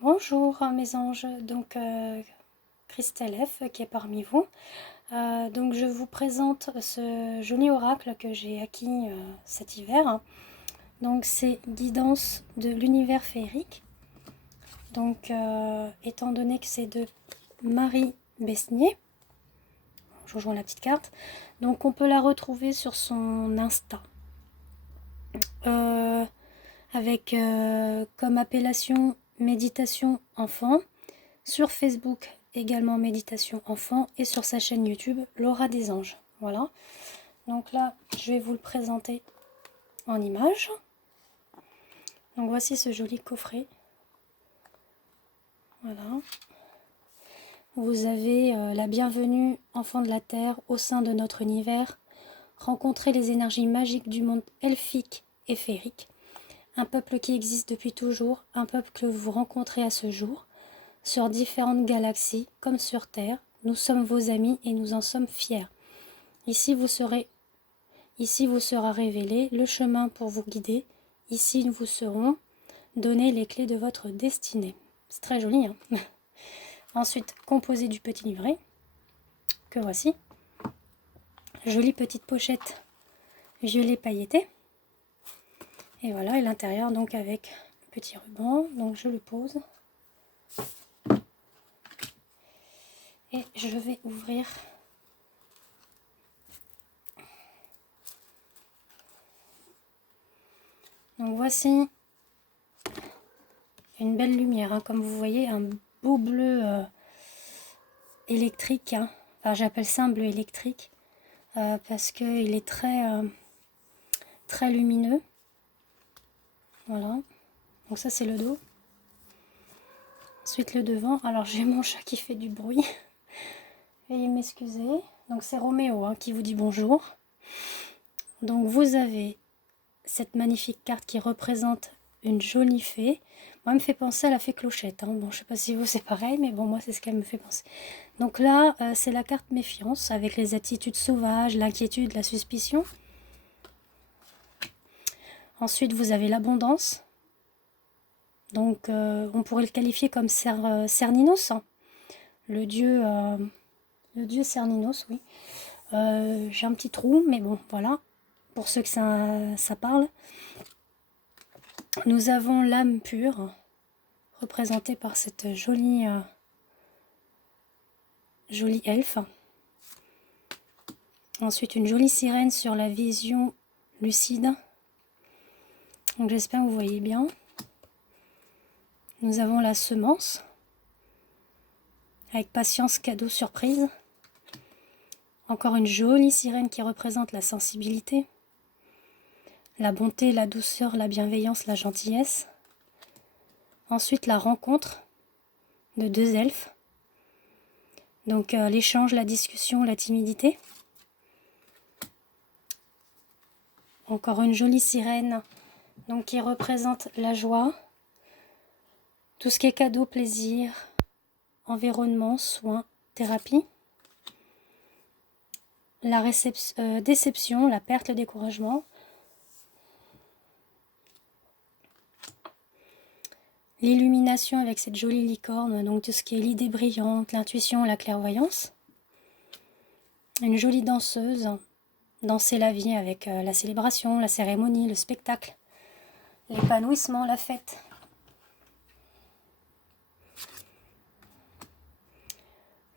Bonjour mes anges, donc Christelle F qui est parmi vous. Donc je vous présente ce joli oracle que j'ai acquis cet hiver. Donc c'est Guidance de l'univers féerique. Donc étant donné que c'est de Marie Besnier, je rejoins la petite carte, donc on peut la retrouver sur son Insta. Avec comme appellation méditation enfant, sur Facebook également méditation enfant et sur sa chaîne YouTube Laura des Anges. Voilà, donc là je vais vous le présenter en image. Donc voici ce joli coffret. Voilà, vous avez la bienvenue enfant de la terre au sein de notre univers. Rencontrez les énergies magiques du monde elfique et féerique. Un peuple qui existe depuis toujours, un peuple que vous rencontrez à ce jour. Sur différentes galaxies, comme sur Terre, nous sommes vos amis et nous en sommes fiers. Ici vous sera révélé le chemin pour vous guider. Ici nous vous serons donné les clés de votre destinée. C'est très joli, hein. Ensuite, composé du petit livret, que voici. Jolie petite pochette violet pailleté. Et voilà, et l'intérieur donc avec le petit ruban. Donc je le pose. Et je vais ouvrir donc voici une belle lumière, hein, comme vous voyez, un beau bleu électrique, hein. Enfin j'appelle ça un bleu électrique parce qu'il est très lumineux. Voilà, donc ça c'est le dos. Ensuite le devant, alors j'ai mon chat qui fait du bruit, veuillez m'excuser. Donc c'est Roméo hein, qui vous dit bonjour. Donc vous avez cette magnifique carte qui représente une jolie fée. Moi, elle me fait penser à la fée Clochette. Hein. Bon, je sais pas si vous c'est pareil, mais bon, moi, c'est ce qu'elle me fait penser. Donc là, c'est la carte méfiance, avec les attitudes sauvages, l'inquiétude, la suspicion. Ensuite, vous avez l'abondance. Donc, on pourrait le qualifier comme Cerninos. Hein. Le dieu Cerninos, oui. J'ai un petit trou, mais bon, voilà. Pour ceux que ça parle. Nous avons l'âme pure, représentée par cette jolie elfe. Ensuite, une jolie sirène sur la vision lucide. Donc j'espère que vous voyez bien. Nous avons la semence, avec patience, cadeau, surprise. Encore une jolie sirène qui représente la sensibilité, la bonté, la douceur, la bienveillance, la gentillesse. Ensuite, la rencontre de deux elfes. Donc l'échange, la discussion, la timidité. Encore une jolie sirène donc, qui représente la joie, tout ce qui est cadeau, plaisir, environnement, soins, thérapie. La déception, la perte, le découragement. L'illumination avec cette jolie licorne, donc tout ce qui est l'idée brillante, l'intuition, la clairvoyance. Une jolie danseuse, danser la vie avec la célébration, la cérémonie, le spectacle, l'épanouissement, la fête.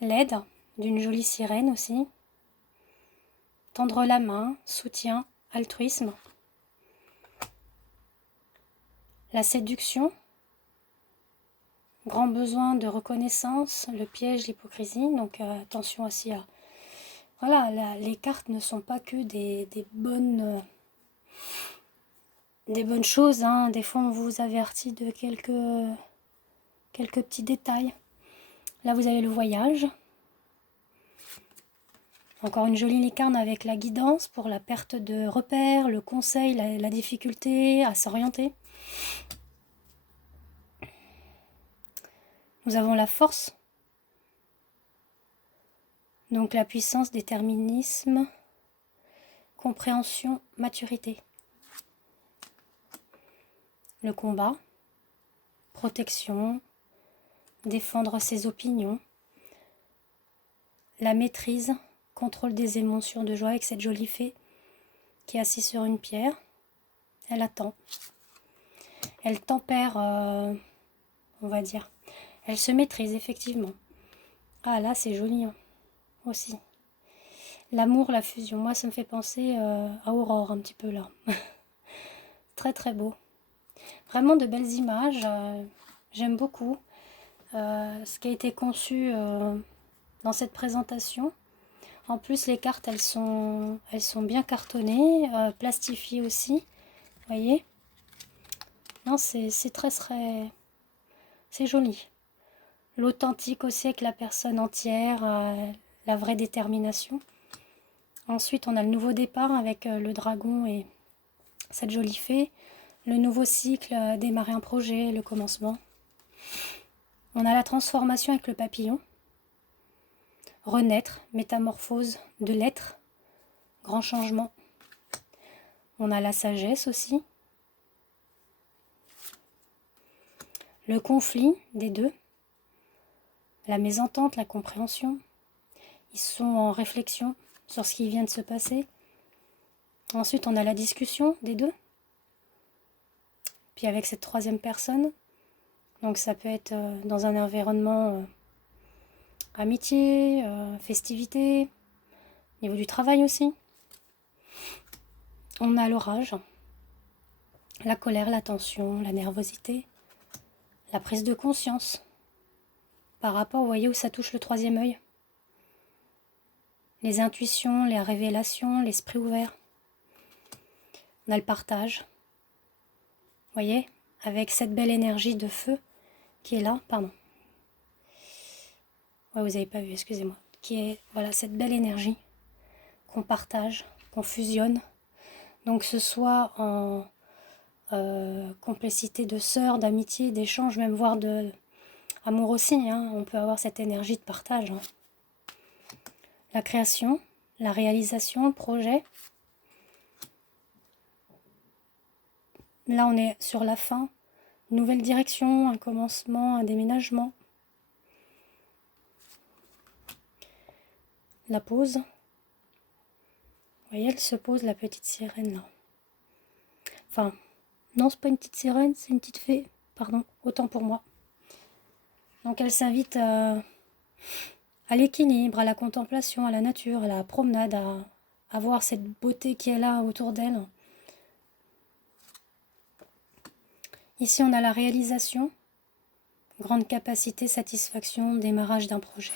L'aide d'une jolie sirène aussi. Tendre la main, soutien, altruisme. La séduction. Grand besoin de reconnaissance, le piège, l'hypocrisie. Donc attention aussi à... Voilà, les cartes ne sont pas que des bonnes choses. Hein. Des fois, on vous avertit de quelques petits détails. Là, vous avez le voyage. Encore une jolie licorne avec la guidance pour la perte de repères, le conseil, la difficulté à s'orienter. Nous avons la force. Donc la puissance, déterminisme, compréhension, maturité. Le combat, protection, défendre ses opinions, la maîtrise, contrôle des émotions de joie avec cette jolie fée qui est assise sur une pierre. Elle attend. Elle tempère, on va dire. Elle se maîtrise effectivement. Ah là c'est joli hein, aussi. L'amour, la fusion, moi ça me fait penser à Aurore un petit peu là. Très très beau. Vraiment de belles images, j'aime beaucoup ce qui a été conçu dans cette présentation. En plus les cartes elles sont bien cartonnées, plastifiées aussi, vous voyez. Non c'est très c'est joli. L'authentique aussi avec la personne entière, la vraie détermination. Ensuite on a le nouveau départ avec le dragon et cette jolie fée. Le nouveau cycle, démarrer un projet, le commencement. On a la transformation avec le papillon. Renaître, métamorphose de l'être, grand changement. On a la sagesse aussi. Le conflit des deux. La mésentente, la compréhension. Ils sont en réflexion sur ce qui vient de se passer. Ensuite, on a la discussion des deux. Puis avec cette troisième personne. Donc ça peut être dans un environnement amitié, festivité, au niveau du travail aussi. On a l'orage, la colère, la tension, la nervosité, la prise de conscience par rapport, vous voyez, où ça touche le troisième œil. Les intuitions, les révélations, l'esprit ouvert. On a le partage, vous voyez, avec cette belle énergie de feu qui est là, pardon. Ouais, vous n'avez pas vu, excusez-moi. Qui est, voilà, cette belle énergie qu'on partage, qu'on fusionne. Donc ce soit en complicité de sœurs, d'amitié, d'échange, même voire de amour aussi, hein. On peut avoir cette énergie de partage. Hein. La création, la réalisation, le projet. Là on est sur la fin. Une nouvelle direction, un commencement, un déménagement. La pause. Vous voyez, elle se pose, la petite sirène là. Enfin, non, c'est pas une petite sirène, c'est une petite fée. Pardon, autant pour moi. Donc elle s'invite à l'équilibre, à la contemplation, à la nature, à la promenade, à voir cette beauté qui est là autour d'elle. Ici, on a la réalisation, grande capacité, satisfaction, démarrage d'un projet.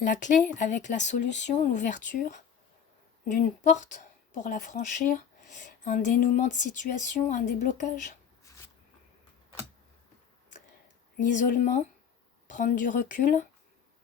La clé avec la solution, l'ouverture d'une porte pour la franchir, un dénouement de situation, un déblocage. L'isolement, prendre du recul.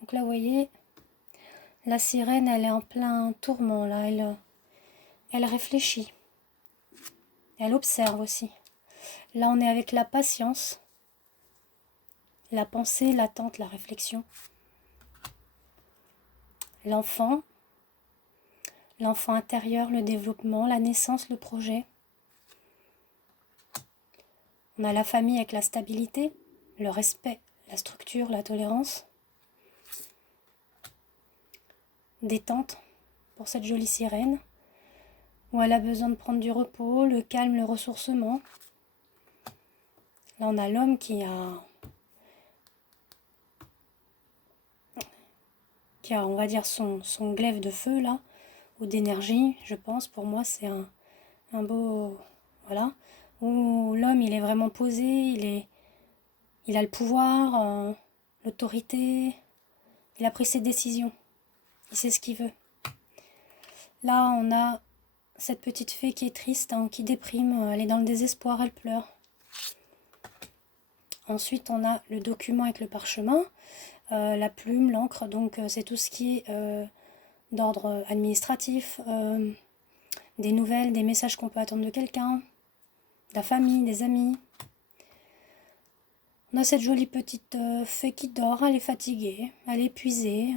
Donc là, vous voyez, la sirène, elle est en plein tourment, là. Elle réfléchit. Elle observe aussi. Là, on est avec la patience, la pensée, l'attente, la réflexion. L'enfant intérieur, le développement, la naissance, le projet. On a la famille avec la stabilité, le respect, la structure, la tolérance. Détente pour cette jolie sirène, où elle a besoin de prendre du repos, le calme, le ressourcement. Là, on a l'homme qui a, on va dire, son glaive de feu, là, ou d'énergie, je pense. Pour moi, c'est un beau... Voilà. Où l'homme, il est vraiment posé, il a le pouvoir, l'autorité, il a pris ses décisions. Il sait ce qu'il veut. Là, on a cette petite fée qui est triste, hein, qui déprime, elle est dans le désespoir, elle pleure. Ensuite, on a le document avec le parchemin, la plume, l'encre, donc c'est tout ce qui est d'ordre administratif, des nouvelles, des messages qu'on peut attendre de quelqu'un, de la famille, des amis. On a cette jolie petite fée qui dort, elle est fatiguée, elle est épuisée,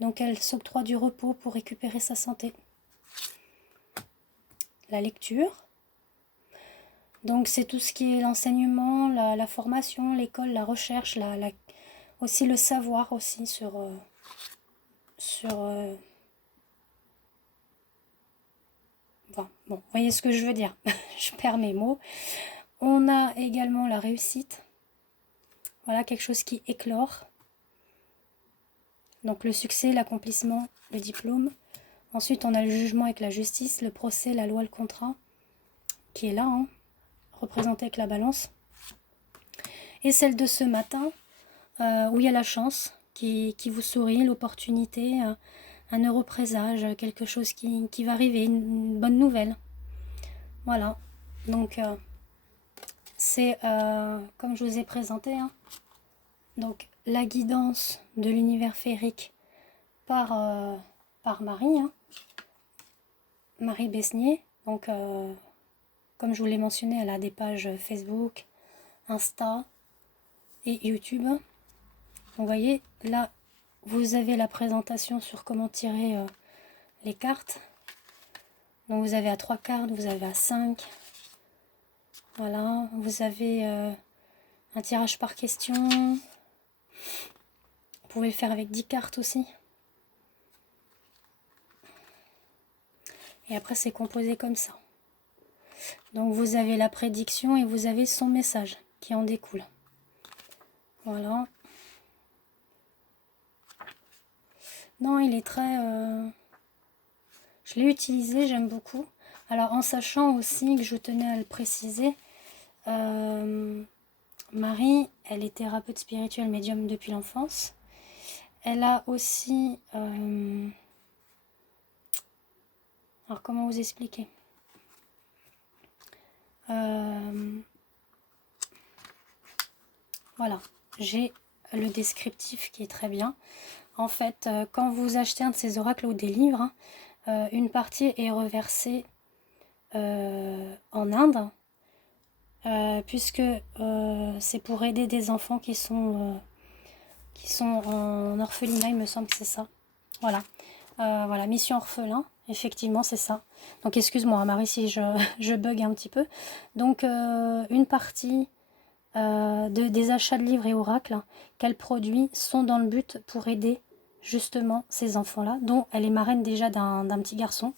donc elle s'octroie du repos pour récupérer sa santé. La lecture, Donc c'est tout ce qui est l'enseignement, la formation, l'école, la recherche, aussi le savoir aussi sur enfin, bon, vous voyez ce que je veux dire. Je perds mes mots. On a également la réussite. Voilà, quelque chose qui éclore. Donc le succès, l'accomplissement, le diplôme. Ensuite, on a le jugement avec la justice, le procès, la loi, le contrat, qui est là, hein, représenté avec la balance. Et celle de ce matin, où il y a la chance qui vous sourit, l'opportunité, un heureux présage, quelque chose qui va arriver, une bonne nouvelle. Voilà, donc c'est comme je vous ai présenté, hein, donc la guidance de l'univers féerique par Marie, hein, Marie Besnier. Donc comme je vous l'ai mentionné, elle a des pages Facebook, Insta et YouTube. Donc vous voyez, là vous avez la présentation sur comment tirer les cartes. Donc vous avez à 3 cartes, vous avez à 5. Voilà, vous avez un tirage par question. Vous pouvez le faire avec 10 cartes aussi. Et après c'est composé comme ça. Donc vous avez la prédiction et vous avez son message qui en découle. Voilà. Non, il est très... Je l'ai utilisé, j'aime beaucoup. Alors en sachant aussi que je tenais à le préciser, Marie, elle est thérapeute spirituelle médium depuis l'enfance. Elle a aussi... alors comment vous expliquer, voilà, j'ai le descriptif qui est très bien. En fait, quand vous achetez un de ces oracles ou des livres, hein, une partie est reversée en Inde, puisque c'est pour aider des enfants qui sont en orphelinat, il me semble que c'est ça. Voilà, voilà, mission orphelin, effectivement c'est ça. Donc excuse-moi Marie si je bug un petit peu. Donc une partie des achats de livres et oracles qu'elle produit sont dans le but pour aider justement ces enfants-là, dont elle est marraine déjà d'un petit garçon.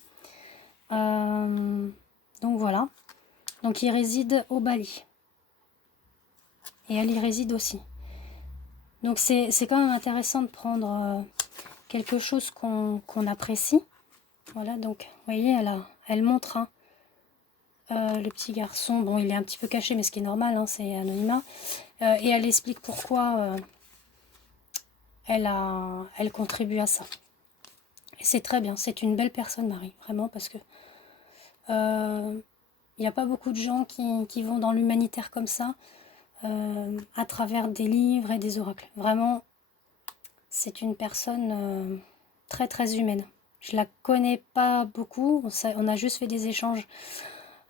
Donc voilà. Donc il réside au Bali. Et elle y réside aussi. Donc c'est quand même intéressant de prendre quelque chose qu'on apprécie. Voilà, donc vous voyez, elle montre hein, le petit garçon. Bon, il est un petit peu caché, mais ce qui est normal, hein, c'est anonymat. Et elle explique pourquoi elle contribue à ça. Et c'est très bien, c'est une belle personne, Marie, vraiment, parce que il n'y a pas beaucoup de gens qui vont dans l'humanitaire comme ça, à travers des livres et des oracles. Vraiment, c'est une personne très très humaine. Je la connais pas beaucoup, on a juste fait des échanges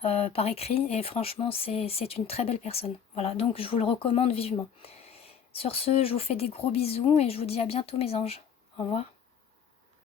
par écrit et franchement c'est une très belle personne. Voilà, donc je vous le recommande vivement. Sur ce, je vous fais des gros bisous et je vous dis à bientôt mes anges. Au revoir.